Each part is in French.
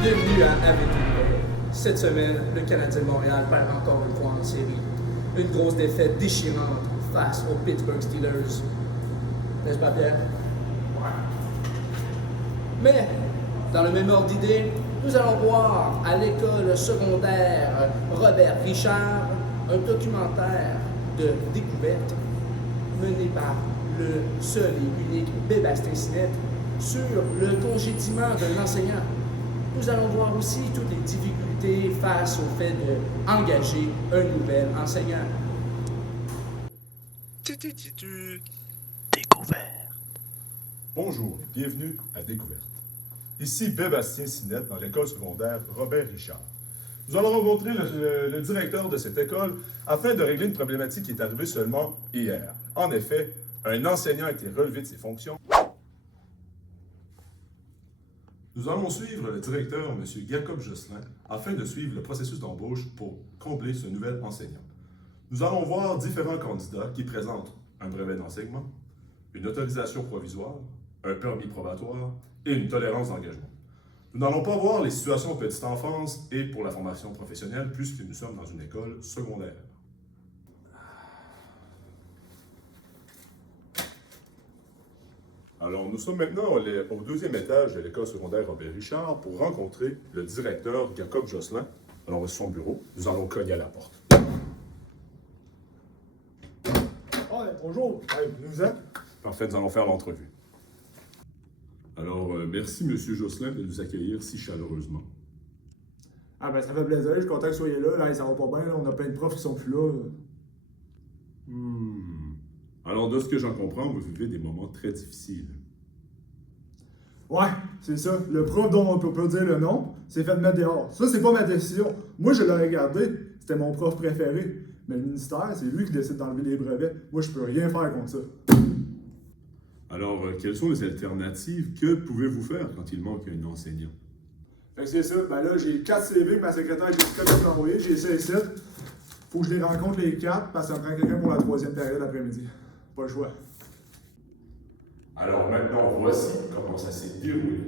Bienvenue à AVT. Cette semaine, le Canadien de Montréal perd encore une fois en série. Une grosse défaite déchirante face aux Pittsburgh Steelers. N'est-ce pas, Pierre? Ouais. Mais, dans le même ordre d'idée, nous allons voir à l'école secondaire Robert Richard un documentaire de découverte mené par le seul et unique Bébastien Sinette sur le congédiement d'un enseignant. Nous allons voir aussi toutes les difficultés face au fait d'engager un nouvel enseignant. Découvert. Bonjour et bienvenue à Découverte. Ici Bébastien Sinette dans l'école secondaire Robert Richard. Nous allons rencontrer le directeur de cette école afin de régler une problématique qui est arrivée seulement hier. En effet, un enseignant a été relevé de ses fonctions. Nous allons suivre le directeur, M. Jacob Josselin, afin de suivre le processus d'embauche pour combler ce nouvel enseignant. Nous allons voir différents candidats qui présentent un brevet d'enseignement, une autorisation provisoire, un permis probatoire et une tolérance d'engagement. Nous n'allons pas voir les situations de petite enfance et pour la formation professionnelle puisque nous sommes dans une école secondaire. Alors, nous sommes maintenant au deuxième étage de l'école secondaire Robert Richard pour rencontrer le directeur Jacob Josselin. Alors, voici son bureau. Nous allons cogner à la porte. Bonjour, vous êtes? Parfait, nous allons faire l'entrevue. Alors, merci, M. Josselin, de nous accueillir si chaleureusement. Ah ben ça fait plaisir, je suis content que vous soyez là. Là, ça va pas bien, là. On a plein de profs qui sont plus là. Alors, de ce que j'en comprends, vous vivez des moments très difficiles. Ouais, c'est ça. Le prof dont on peut pas dire le nom s'est fait mettre dehors. Ça, c'est pas ma décision. Moi, je l'ai regardé. C'était mon prof préféré. Mais le ministère, c'est lui qui décide d'enlever les brevets. Moi, je peux rien faire contre ça. Alors, quelles sont les alternatives? Que pouvez-vous faire quand il manque un enseignant? Fait que c'est ça. Ben là, j'ai 4 CV que ma secrétaire Jessica m'a envoyé. J'ai essayé ici. Faut que je les rencontre les 4 parce que ça me prend quelqu'un pour la 3e période après-midi. Pas le choix. Alors maintenant, voici comment ça s'est déroulé.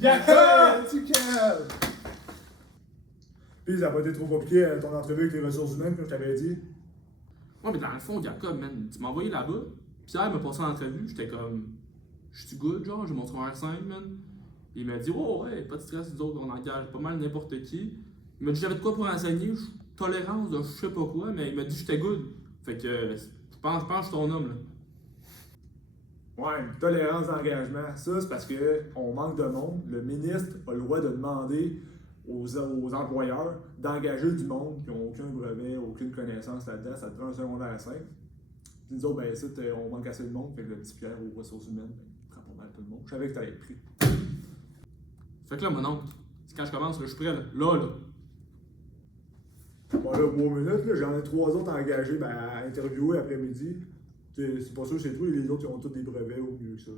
Jacob! Puis ça n'a pas été trop compliqué ton entrevue avec les ressources humaines, comme je t'avais dit. Ouais, mais dans le fond, Jacob, man, tu m'as envoyé là-bas. Pierre m'a passé en entrevue, j'étais comme. Je suis good, genre, j'ai mon secondaire 5, man. Il m'a dit, oh, ouais, pas de stress, nous autres, on engage pas mal n'importe qui. Il m'a dit, j'avais de quoi pour enseigner, tolérance de je sais pas quoi, mais il m'a dit, j'étais good. Fait que, je pense que je suis ton homme, là. Ouais, une tolérance d'engagement. Ça, c'est parce qu'on manque de monde. Le ministre a le droit de demander aux employeurs d'engager du monde qui n'ont aucun brevet, aucune connaissance là-dedans. Ça te prend un secondaire 5. Puis nous autres, ben, ça, on manque assez de monde. Fait que le petit Pierre aux ressources humaines, ben, il prend pas mal tout le monde. Je savais que t'allais être pris. Fait que là, mon oncle, c'est quand je commence, là, je suis prêt, là. Là. Bon, là, 3 minutes, là, j'en ai 3 autres engagés ben, à interviewer après-midi. C'est pas sûr que c'est tout, les autres ils ont tous des brevets au mieux que ça.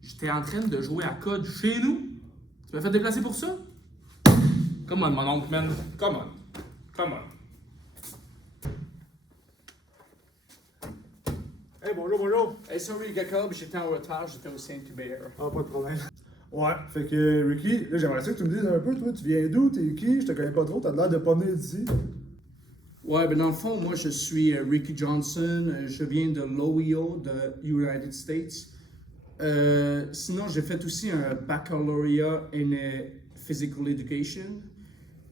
J'étais en train de jouer à code chez nous. Tu m'as fait déplacer pour ça? Come on, mon oncle, man. Come on. Hey, bonjour. Hey, sorry, Jacob, j'étais en retard, j'étais au Saint-Hubert. Ah, pas de problème. Ouais, fait que Ricky, là j'aimerais ça que tu me dises un peu, toi, tu viens d'où, t'es qui? Je te connais pas trop, t'as l'air de pas venir d'ici. Ouais, ben dans le fond, moi je suis Ricky Johnson, je viens de l'OEO, de United States. Sinon, j'ai fait aussi un baccalaureate in physical education.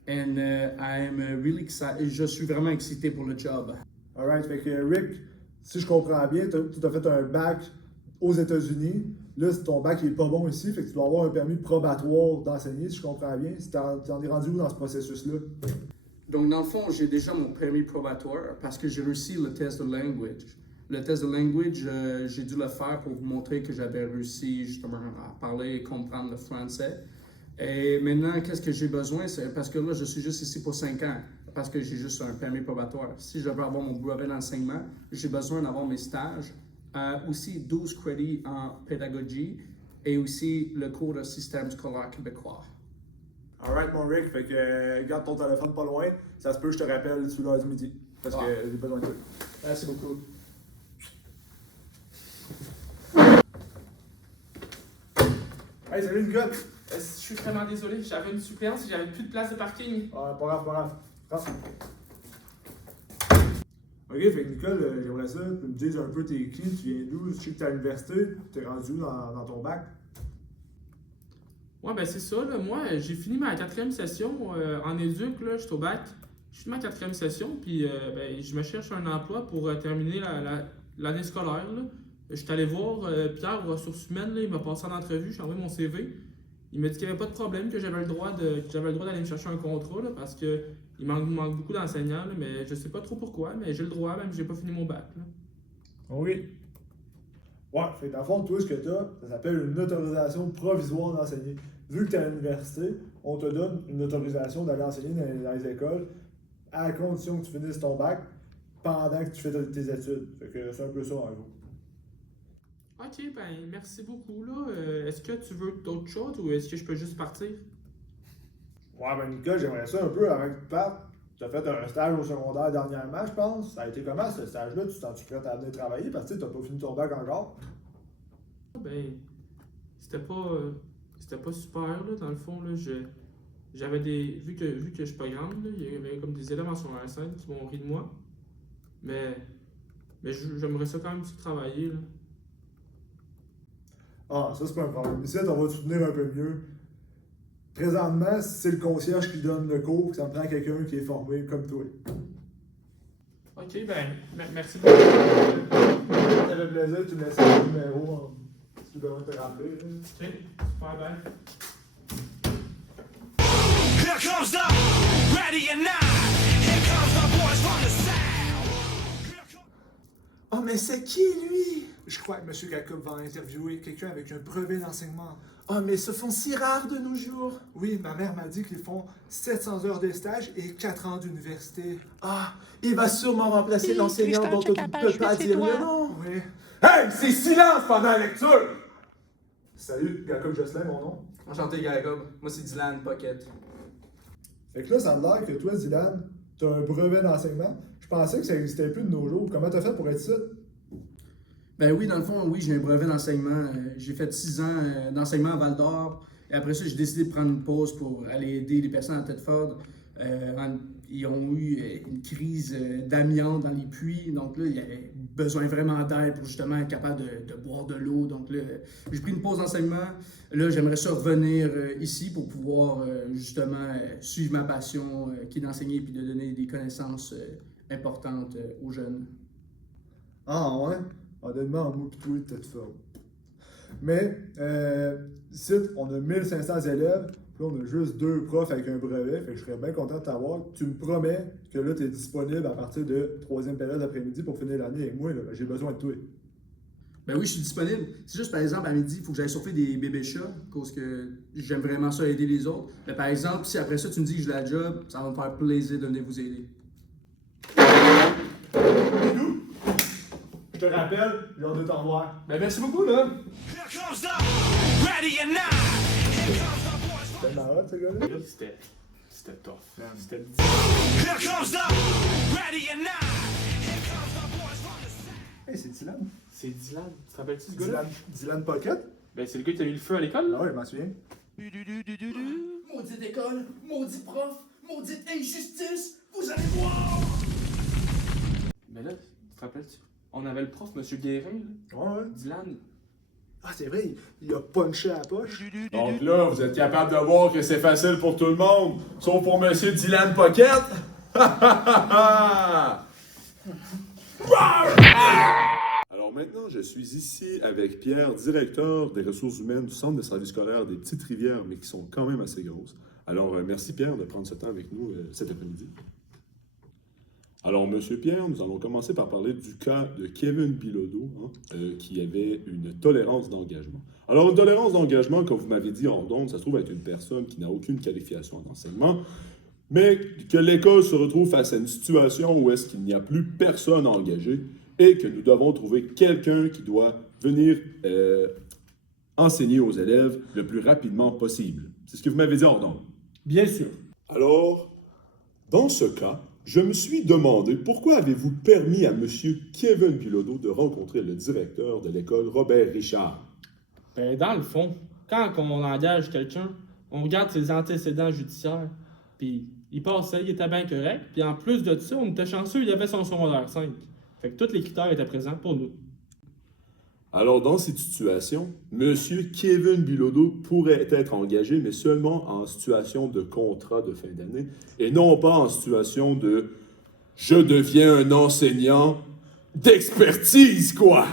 And I am really excited, je suis vraiment excité pour le job. Alright, fait que Rick, si je comprends bien, tu as fait un bac aux États-Unis. Là, ton bac il est pas bon ici, fait que tu dois avoir un permis probatoire d'enseigner, si je comprends bien. T'en es rendu où dans ce processus-là? Donc, dans le fond, j'ai déjà mon permis probatoire parce que j'ai réussi le test de language. Le test de language, j'ai dû le faire pour vous montrer que j'avais réussi justement à parler et comprendre le français. Et maintenant, qu'est-ce que j'ai besoin? C'est parce que là, je suis juste ici pour 5 ans, parce que j'ai juste un permis probatoire. Si je veux avoir mon brevet d'enseignement, j'ai besoin d'avoir mes stages, aussi 12 crédits en pédagogie et aussi le cours de système scolaire québécois. Alright, mon Rick, fait que garde ton téléphone pas loin. Ça se peut que je te rappelle sous l'heure du midi. Parce que j'ai besoin de toi. Merci beaucoup. Hey, salut Nicole! Je suis vraiment désolé, j'avais une suppléance et j'avais plus de place de parking. Ah, pas grave, pas grave. Rentre. Ok, fait que Nicole, j'aimerais ça que tu me dises un peu tes clés, tu viens d'où? Je sais que t'es à l'université, t'es rendu où dans ton bac? Ouais, ben c'est ça, là. Moi, j'ai fini ma 4e session en éduc, là, j'étais au bac. J'ai fini ma 4e session, puis ben, je me cherche un emploi pour terminer l'année scolaire, là. Je suis allé voir Pierre aux ressources humaines, là, il m'a passé en entrevue, j'ai envoyé mon CV. Il m'a dit qu'il n'y avait pas de problème, que j'avais le droit d'aller me chercher un contrat, là, parce que il manque beaucoup d'enseignants, là, mais je sais pas trop pourquoi, mais j'ai le droit, même si j'ai pas fini mon bac, là. Oui. Ouais, fait que dans le fond, toi, ce que t'as, ça s'appelle une autorisation provisoire d'enseigner. Vu que t'es à l'université, on te donne une autorisation d'aller enseigner dans les écoles à condition que tu finisses ton bac pendant que tu fais tes études. Fait que c'est un peu ça en gros. Ok, ben merci beaucoup, là. Est-ce que tu veux d'autres choses ou est-ce que je peux juste partir? Ouais, ben Nicole, j'aimerais ça un peu avant que tu partes. Tu as fait un stage au secondaire dernièrement, je pense. Ça a été comment ce stage-là? Tu t'en-tu prêt à venir travailler parce que tu n'as pas fini ton bac encore? Ben, c'était pas super, là, dans le fond, là. J'avais des. Vu que je suis pas grande, là, il y avait comme des élèves en secondaire 5 qui m'ont ri de moi. Mais j'aimerais ça quand même travailler, là. Ah, ça, c'est pas un problème. Ici, on va te soutenir un peu mieux. Présentement, c'est le concierge qui donne le cours, ça me prend quelqu'un qui est formé comme toi. Ok, ben, merci beaucoup. Ça fait plaisir, tu me laisses le numéro si tu veux te rappeler. Là. Ok, super bien. Here comes the ready or not. Here comes the boys from the south. Oh, mais c'est qui, lui? Je crois que M. Jacob va interviewer quelqu'un avec un brevet d'enseignement. Oh, mais ils se font si rares de nos jours. Oui, ma mère m'a dit qu'ils font 700 heures de stage et 4 ans d'université. Ah, il va sûrement remplacer l'enseignant dont on ne peut pas dire le nom. Oui. Hey, c'est silence pendant la lecture! Salut, Jacob Josselin, mon nom. Enchanté, Jacob. Moi, c'est Dylan Pocket. Fait que là, ça me l'air que toi, Dylan, t'as un brevet d'enseignement. Je pensais que ça existait plus de nos jours. Comment t'as fait pour être ici? Ben oui, dans le fond, oui, j'ai un brevet d'enseignement. J'ai fait 6 ans d'enseignement à Val-d'Or. Et après ça, j'ai décidé de prendre une pause pour aller aider les personnes à Thetford. Ils ont eu une crise d'amiante dans les puits. Donc là, il y avait besoin vraiment d'aide pour justement être capable de boire de l'eau. Donc là, j'ai pris une pause d'enseignement. Là, j'aimerais ça revenir ici pour pouvoir justement suivre ma passion qui est d'enseigner et puis de donner des connaissances importantes aux jeunes. Ah ouais? Honnêtement, moi pis toi, t'es de forme. Mais, ici, on a 1500 élèves, puis là, on a juste 2 profs avec un brevet, fait que je serais bien content de t'avoir. Tu me promets que là, t'es disponible à partir de 3e période d'après-midi pour finir l'année avec moi, là. J'ai besoin de toi. Ben oui, je suis disponible. C'est juste, par exemple, à midi, il faut que j'aille sauver des bébés chats, parce que j'aime vraiment ça aider les autres. Mais par exemple, si après ça, tu me dis que j'ai la job, ça va me faire plaisir de venir vous aider. Je te rappelle, j'ai hâte de t'en voir. Ben, merci beaucoup, là. Here comes the ready or not. Here comes the boys from C'était marrant, ce gars-là? C'était tough. C'était Here comes the ready or not. Here comes the boys from the south. Hey, c'est Dylan. C'est Dylan. Tu te rappelles-tu ce gars-là? Dylan Pocket? Ben, c'est le gars qui a eu le feu à l'école, là? Ah ouais, je m'en souviens. Maudite école, maudit prof, maudite injustice, vous allez voir! Mais là, tu te rappelles-tu? On avait le prof, M. Guérin, là. Ouais, ouais. Dylan. Ah, c'est vrai, il a punché à la poche. Donc là, vous êtes capable de voir que c'est facile pour tout le monde, sauf pour Monsieur Dylan Pocket. Alors maintenant, je suis ici avec Pierre, directeur des ressources humaines du Centre de services scolaires des Petites Rivières, mais qui sont quand même assez grosses. Alors, merci Pierre de prendre ce temps avec nous cet après-midi. Alors, Monsieur Pierre, nous allons commencer par parler du cas de Kevin Bilodeau, qui avait une tolérance d'engagement. Alors, une tolérance d'engagement, comme vous m'avez dit en ondes, ça se trouve être une personne qui n'a aucune qualification en enseignement, mais que l'école se retrouve face à une situation où est-ce qu'il n'y a plus personne engagé et que nous devons trouver quelqu'un qui doit venir enseigner aux élèves le plus rapidement possible. C'est ce que vous m'avez dit en ondes. Bien sûr. Alors, dans ce cas, je me suis demandé pourquoi avez-vous permis à M. Kevin Bilodeau de rencontrer le directeur de l'école Robert Richard? Ben, dans le fond, quand on engage quelqu'un, on regarde ses antécédents judiciaires, puis il passait, il était bien correct, puis en plus de ça, on était chanceux, il avait son secondaire 5. Fait que tous les critères étaient présents pour nous. Alors, dans cette situation, M. Kevin Bilodeau pourrait être engagé, mais seulement en situation de contrat de fin d'année, et non pas en situation de « je deviens un enseignant d'expertise, quoi ».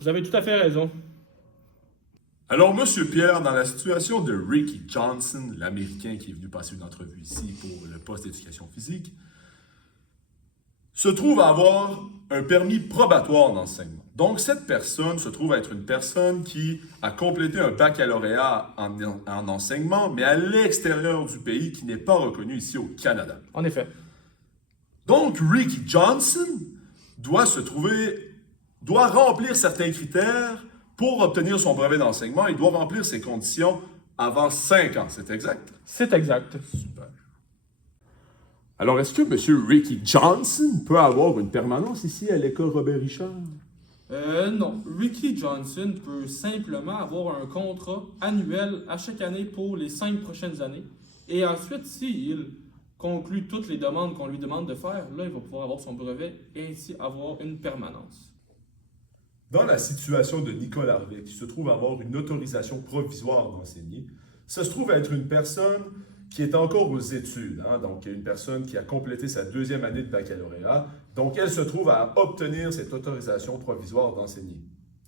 Vous avez tout à fait raison. Alors, Monsieur Pierre, dans la situation de Ricky Johnson, l'Américain qui est venu passer une entrevue ici pour le poste d'éducation physique, se trouve à avoir un permis probatoire d'enseignement. Donc, cette personne se trouve à être une personne qui a complété un baccalauréat en enseignement, mais à l'extérieur du pays, qui n'est pas reconnu ici au Canada. En effet. Donc, Ricky Johnson doit remplir certains critères pour obtenir son brevet d'enseignement. Il doit remplir ces conditions avant 5 ans, c'est exact? C'est exact. Super. Alors, est-ce que M. Ricky Johnson peut avoir une permanence ici à l'école Robert Richard? Non. Ricky Johnson peut simplement avoir un contrat annuel à chaque année pour les 5 prochaines années. Et ensuite, s'il conclut toutes les demandes qu'on lui demande de faire, là, il va pouvoir avoir son brevet et ainsi avoir une permanence. Dans la situation de Nicole Harvey, qui se trouve avoir une autorisation provisoire d'enseigner, ça se trouve être une personne qui est encore aux études, donc une personne qui a complété sa 2e année de baccalauréat, donc elle se trouve à obtenir cette autorisation provisoire d'enseigner.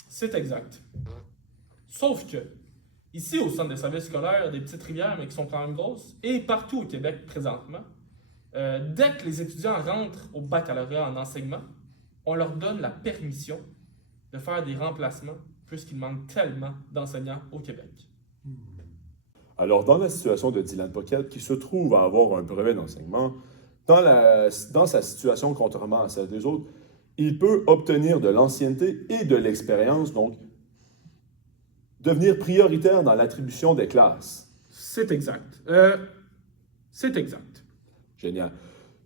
C'est exact. Sauf que, ici au centre de services scolaires des petites rivières, mais qui sont quand même grosses, et partout au Québec présentement, dès que les étudiants rentrent au baccalauréat en enseignement, on leur donne la permission de faire des remplacements, puisqu'il manque tellement d'enseignants au Québec. Alors, dans la situation de Dylan Pocket, qui se trouve à avoir un brevet d'enseignement, dans sa situation, contrairement à celle des autres, il peut obtenir de l'ancienneté et de l'expérience, donc devenir prioritaire dans l'attribution des classes. C'est exact. C'est exact. Génial.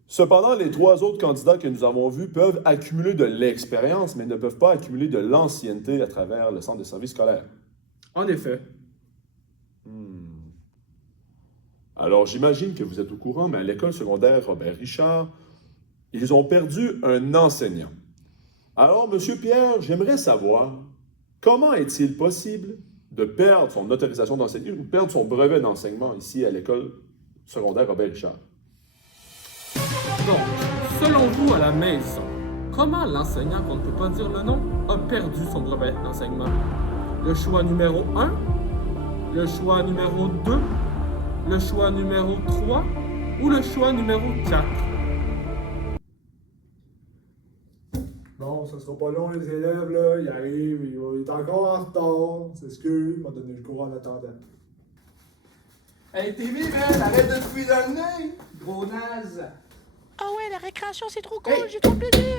Cependant, les 3 autres candidats que nous avons vus peuvent accumuler de l'expérience, mais ne peuvent pas accumuler de l'ancienneté à travers le centre de services scolaires. En effet. Alors, j'imagine que vous êtes au courant, mais à l'école secondaire Robert Richard, ils ont perdu un enseignant. Alors, Monsieur Pierre, j'aimerais savoir, comment est-il possible de perdre son autorisation d'enseigner ou perdre son brevet d'enseignement ici à l'école secondaire Robert Richard? Donc, selon vous à la maison, comment l'enseignant, qu'on ne peut pas dire le nom, a perdu son brevet d'enseignement? Le choix numéro 1, le choix numéro 2, le choix numéro 3 ou le choix numéro 4? Bon, ça sera pas long, les élèves, là. Ils arrivent, il est encore en retard. C'est ce qu'il m'a donné le cours en attendant. Hey, TV, man, arrête de te fouiller dans le nez, gros naze! Ah ouais, la récréation, c'est trop cool, Hey. j'ai trop plaisir!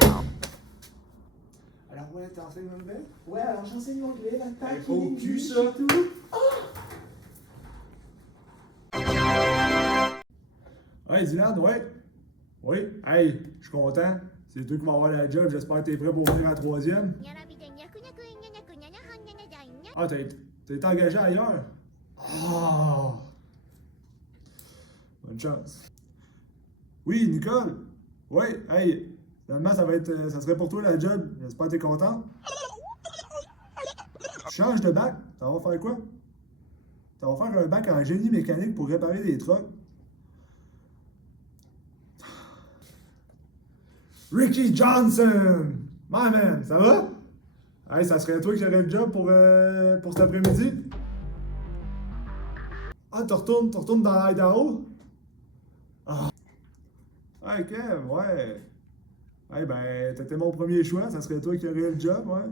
Alors ouais, t'enseignes l'anglais? Ouais, alors j'enseigne l'anglais, la Hey, taille, faut cul, ça. Hey, Dylan, ouais? Oui? Hey, je suis content. C'est toi qui vas avoir la job. J'espère que t'es prêt pour venir en 3e. Ah, t'as été engagé ailleurs? Ah! Bonne chance. Oui, Nicole? Oui, hey, finalement, ça serait pour toi la job. J'espère que t'es content. Tu changes de bac. Ça va faire quoi? Ça va faire un bac en génie mécanique pour réparer des trucks. Ricky Johnson! My man, ça va? Hey, ça serait toi qui aurais le job pour cet après-midi? Ah, tu retournes dans l'Idaho? Ah. Hey, Kev, ouais. Hey, ben, t'étais mon premier choix, ça serait toi qui aurais le job, ouais.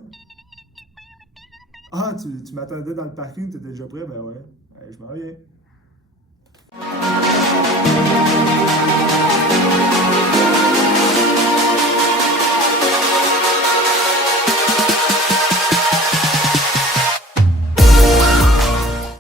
Ah, tu m'attendais dans le parking, t'étais déjà prêt? Ben ouais. Hey, je m'en viens.